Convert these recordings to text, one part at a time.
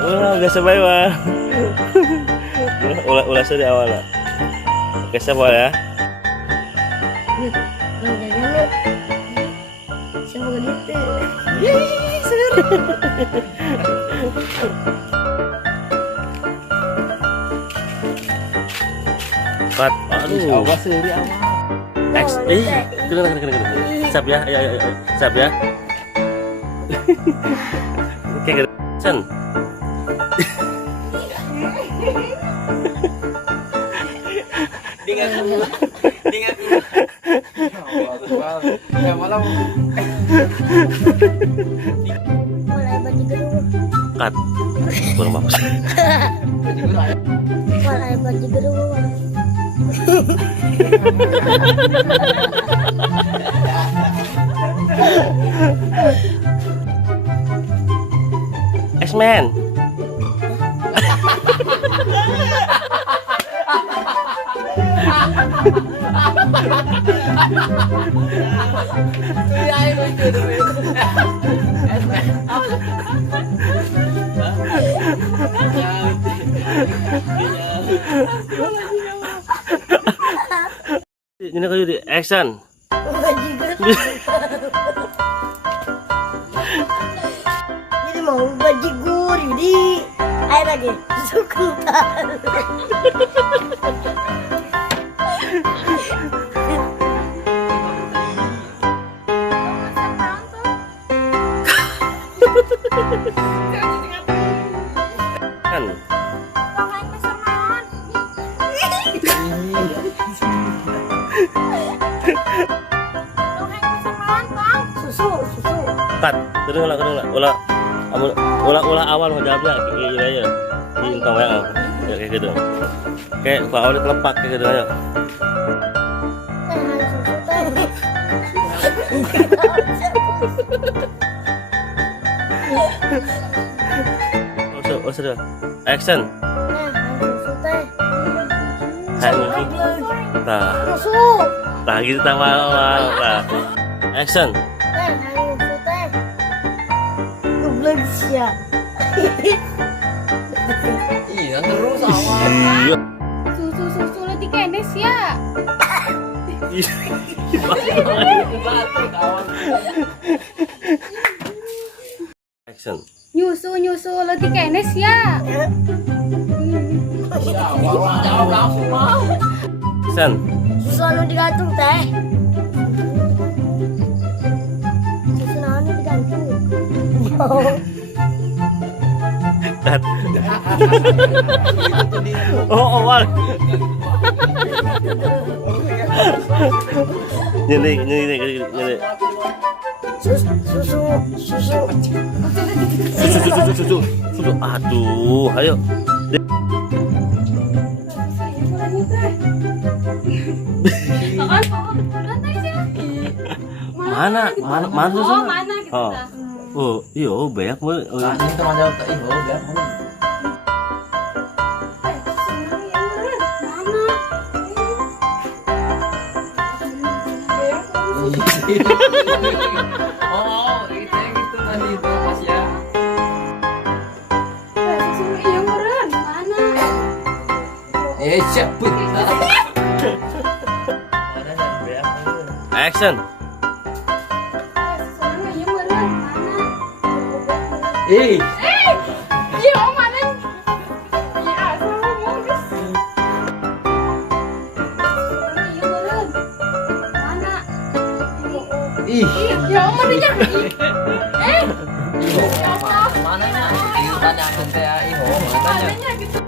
Ulah sabay mah. Ulah di awal lah. Oke, sabay ya. Kat, aduh. Awas sendiri awal. Kena. Siap ya, ayo. Siap ya. Oke, Sen. Dengan ya malam Mulai baju gedung. Kat. Kurang bagus. Mulai baju gedung. X-Men. Ini kayu di action. Baju gedung. Ini mau baju gurih di air lagi. Sukuntal. Kan. Susu. Kat. Ulah awal ngejawabnya kayak aja. Di entong ya. Kayak gitu. Kayak Pak Oli kelepak kayak gitu aja. Sudah. Action. Nah, lagi kita mau. Nah, action. iya terus awal. Iya. Susu letih kendes ya. Action. Nyusu letih kendes ya. Jawab langsung mau. Action. Susu anu digantung teh. Susu anu digantung. Kat. Oh, awal. Nyeri. Susu. Aduh, ayo. Mana susu? Oh, mana gitu. Oh. Oh, iya, banyak banget. Oh, Nah, ini teman jawab tadi udah. Oh, itu yang gitu tadi itu pas ya. Siap. action. Ih, Iya, Om, mana? Iya, sama modus. Iya, beren. Mana? ih. Ya, Om, adanya. Iho, mananya? Iho tanya aku teh Iho, mananya? Adanya gitu.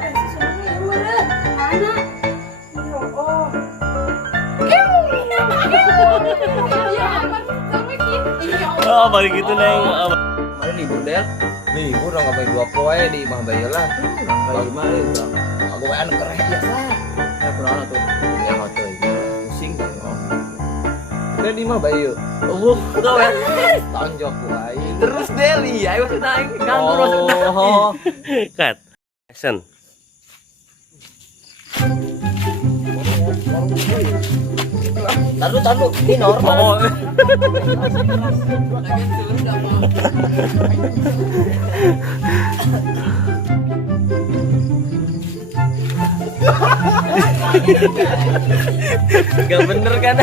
Susunya yang beren. Mana? Iya, oh. Iya, sama gitu. Iya, Om. Oh, balik gitu neng. Mana libur deh? Libur dong ngapain 2 poe di Mah Bayola. Bagi mah udah. Aku wae anu kereh biasa. Ya kunaon tuh? Ya hotel pusing kan. Udah di Mah Bayu. Oh, udah ya. Tonjok wae. Terus Deli, ayo naik nganggur maksudnya. Oh, cut. Action. Taruh, ini normal. Oh, Lagian dulu udah mau. Gak bener kan?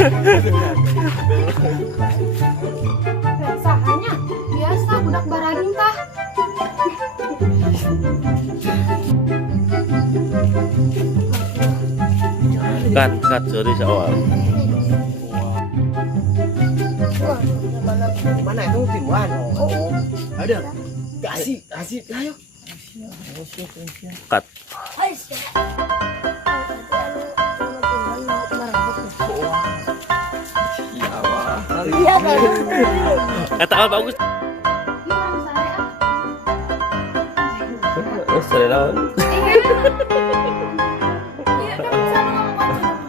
Sahanya biasa budak baraging tah. cut, sorry awal. Mana itu timuan? Oh, ada. Kasih, ayo. Cut. Iya kan. Kata bagus. Ini orang saya ah. Sorry lawan. Eh,